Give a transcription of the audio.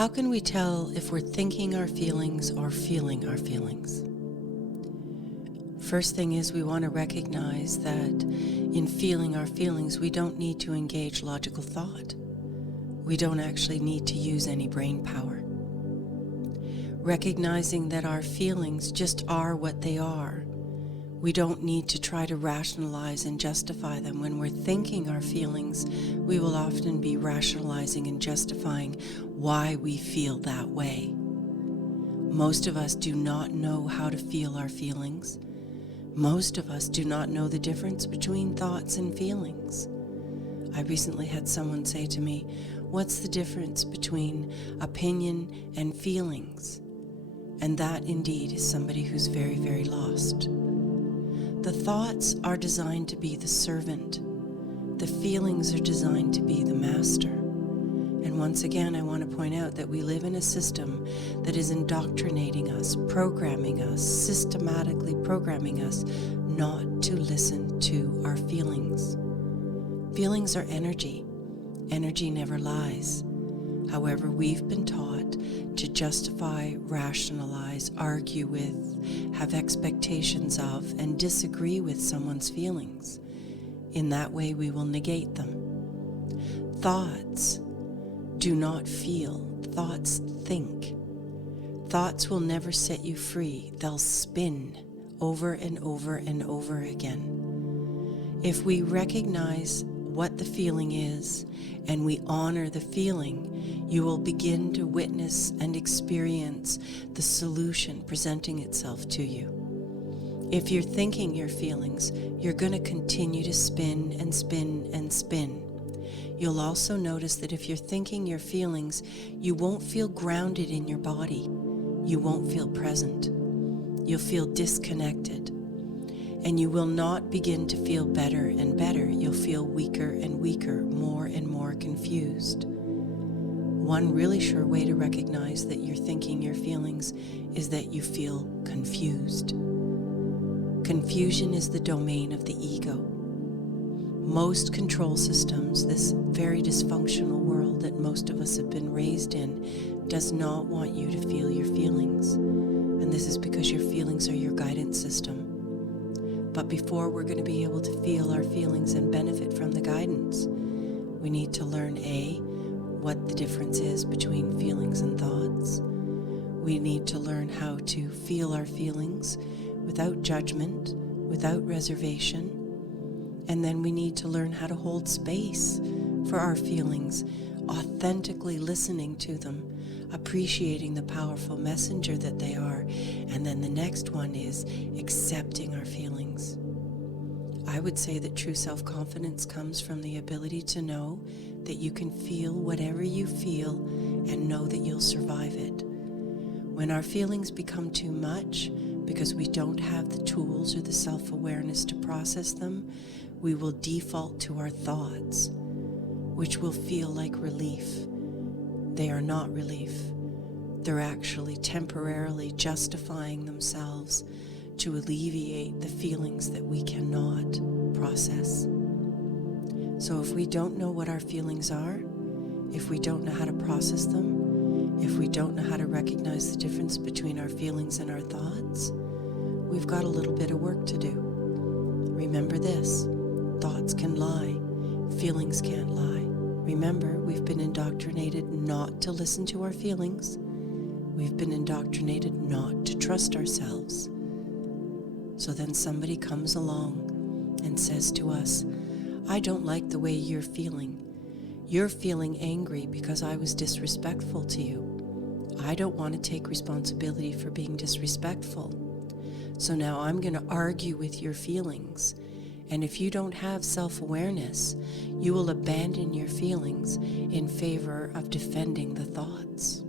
How can we tell if we're thinking our feelings or feeling our feelings? First thing is we want to recognize that in feeling our feelings, we don't need to engage logical thought. We don't actually need to use any brain power. Recognizing that our feelings just are what they are. We don't need to try to rationalize and justify them. When we're thinking our feelings, we will often be rationalizing and justifying why we feel that way. Most of us do not know how to feel our feelings. Most of us do not know the difference between thoughts and feelings. I recently had someone say to me, "What's the difference between opinion and feelings?" And that indeed is somebody who's very, very lost. The thoughts are designed to be the servant. The feelings are designed to be the master. And once again, I want to point out that we live in a system that is indoctrinating us, programming us, systematically programming us not to listen to our feelings. Feelings are energy. Energy never lies. However, we've been taught to justify, rationalize, argue with, have expectations of, and disagree with someone's feelings. In that way, we will negate them. Thoughts do not feel. Thoughts think. Thoughts will never set you free. They'll spin over and over and over again. If we recognize what the feeling is and we honor the feeling, you will begin to witness and experience the solution presenting itself to you. If you're thinking your feelings, you're going to continue to spin and spin and spin. You'll also notice that if you're thinking your feelings, you won't feel grounded in your body. You won't feel present. You'll feel disconnected. And you will not begin to feel better and better. You'll feel weaker and weaker, more and more confused. One really sure way to recognize that you're thinking your feelings is that you feel confused. Confusion is the domain of the ego. Most control systems, this very dysfunctional world that most of us have been raised in, does not want you to feel your feelings. And this is because your feelings are your guidance system. But before we're going to be able to feel our feelings and benefit from the guidance, we need to learn what the difference is between feelings and thoughts. We need to learn how to feel our feelings without judgment, without reservation. And then we need to learn how to hold space for our feelings, authentically listening to them, appreciating the powerful messenger that they are. And then the next one is accepting our feelings. I would say that true self-confidence comes from the ability to know that you can feel whatever you feel and know that you'll survive it. When our feelings become too much, because we don't have the tools or the self-awareness to process them, we will default to our thoughts, which will feel like relief. They are not relief. They're actually temporarily justifying themselves to alleviate the feelings that we cannot process. So if we don't know what our feelings are, if we don't know how to process them, if we don't know how to recognize the difference between our feelings and our thoughts, we've got a little bit of work to do. Remember this, thoughts can lie, feelings can't lie. Remember, we've been indoctrinated not to listen to our feelings. We've been indoctrinated not to trust ourselves. So then somebody comes along and says to us, "I don't like the way you're feeling. You're feeling angry because I was disrespectful to you. I don't want to take responsibility for being disrespectful. So now I'm going to argue with your feelings. And if you don't have self-awareness, you will abandon your feelings in favor of defending the thoughts."